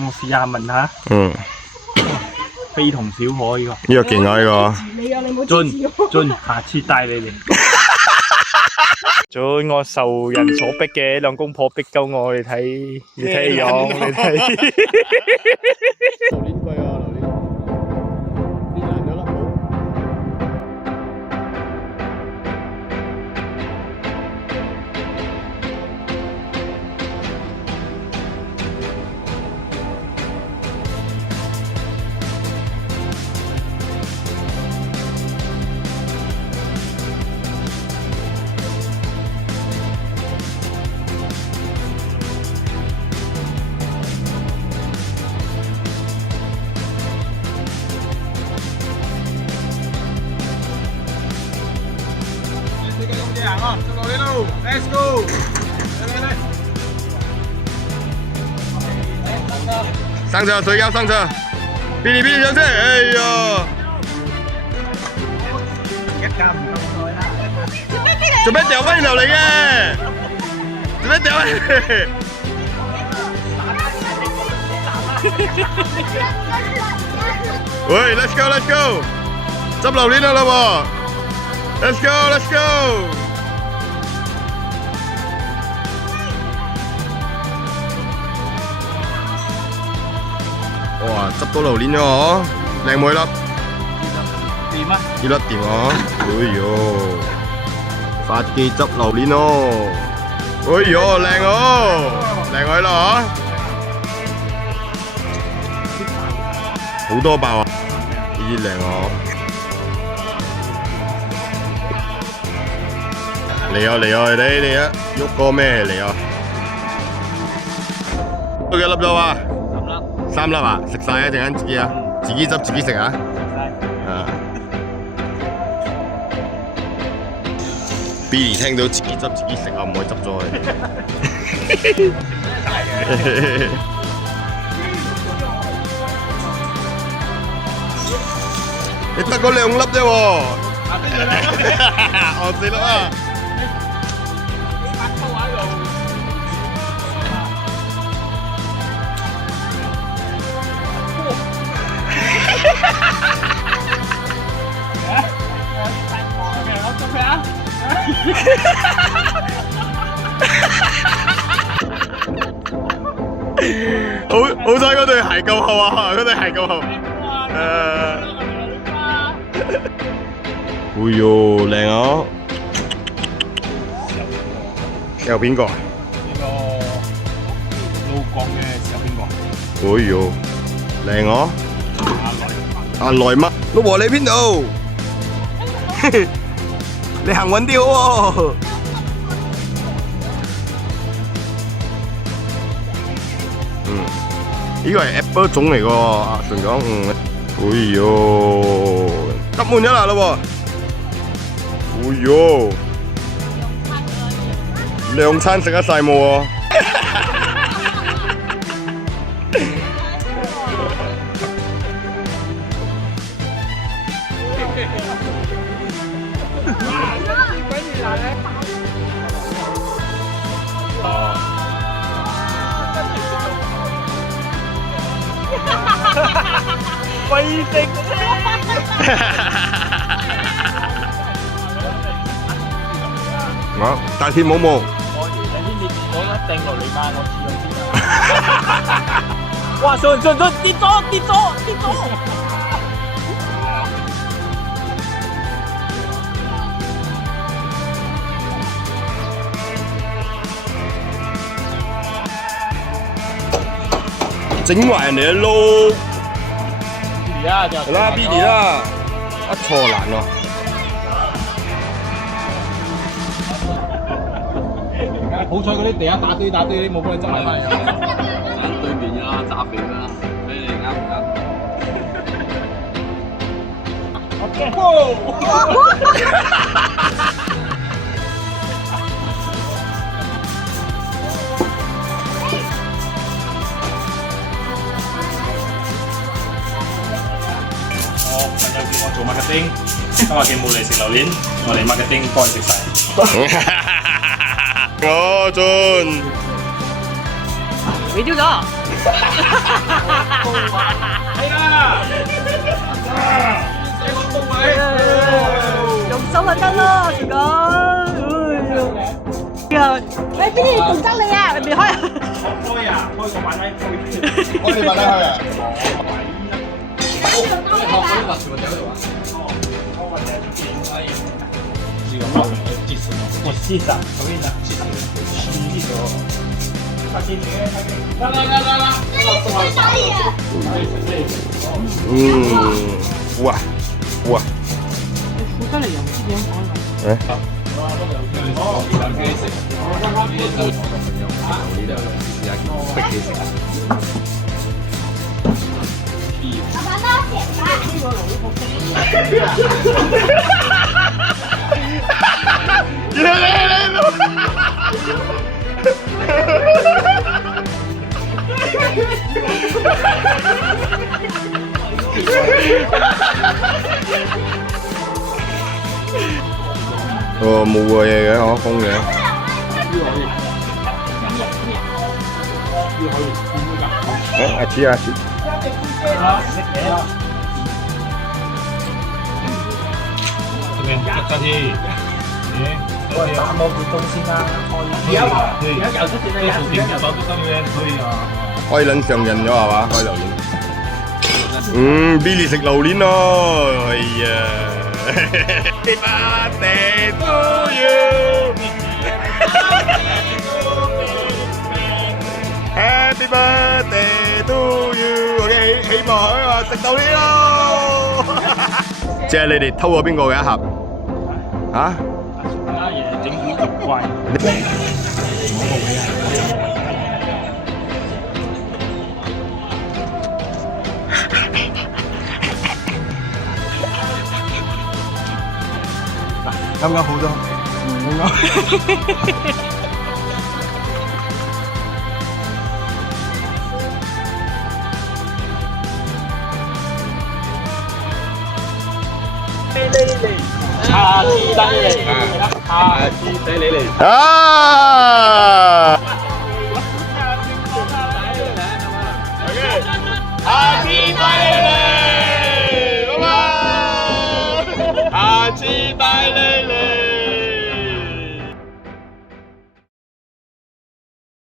我試下問下。非同小可呢個。呢個勁啊呢個。你啊，你冇支持我。俊，下次帶你嚟。俊，我受人所逼嘅，兩公婆逼鳩我，你睇，你睇樣，你睇。榴蓮貴啊，榴蓮。跌爛咗啦，Let's go！ 上車，誰要上車？嗶哩嗶哩上車！哎呀！做咩掉翻轉頭嚟嘅？做咩掉翻？喂 ，Let's go，Let's go！ 執榴蓮啦喎 ！Let's go，Let's go！ 哇！執到榴蓮咗嗬，靚妹粒，掂啊！呢粒掂啊！哎喲，發記執榴蓮咯，哎喲靚哦，靚女啦嗬，好多爆啊！呢啲靚哦，嚟啊嚟啊嚟啊！喐個咩嚟啊？都幾粒咗啊？3粒啊！食晒啊！陣間自己啊，自己執自己食啊！啊 ！Billy 聽到自己執自己食啊，唔可以執咗佢。你得嗰2粒啫喎！我4粒啊！好彩嗰對鞋夠厚啊！嗰對鞋夠厚。哎喲，靚啊！有邊個啊？呢個老港嘅有邊個？哎喲，靚啊！阿來乜？老婆你邊度？你行穩啲好喎。呢個係 Apple 種嚟㗎喎，阿順講。哎喲，得滿咗啦老婆。哎喲，兩餐食得晒冇喎。喂食我大鐵冇冇。我一定落嚟買，我試咗先啊！哇！上跌咗！整壞人哋嘅撈。係啦 ，Billy 啦，一錯難喎。好彩嗰啲地下打堆啲冇幫你執埋翻嚟㗎。揀對面啦，炸餅啦，睇你啱唔啱？我朋友叫我做marketing，今日佢冇嚟食榴蓮，我嚟marketing幫佢食晒。我進。你丟咗。係啦，用手就得咯，仲講。喂，邊啲仲得你啊？未開啊？開啊，開個板梯我哋把它開啊！我試下，我跟你講，試咗。哇哇！出得嚟又唔知點講。冇個嘢嘅，可封嘅。阿子阿子。這邊下去，我打冇活動先啦，可以啊，對，有出點咧，有點手都咁樣可以啊。開撚上癮咗係嘛？開榴蓮。Billy 食榴蓮咯，哎呀！Happy birthday to you. Happy birthday to you. OK， 希望佢話食到呢咯。即係你哋偷咗邊個嘅一盒？啊？阿爺整蠱妖怪。啱啱好多，啱啱。下次等你嚟，下次等你嚟。啊！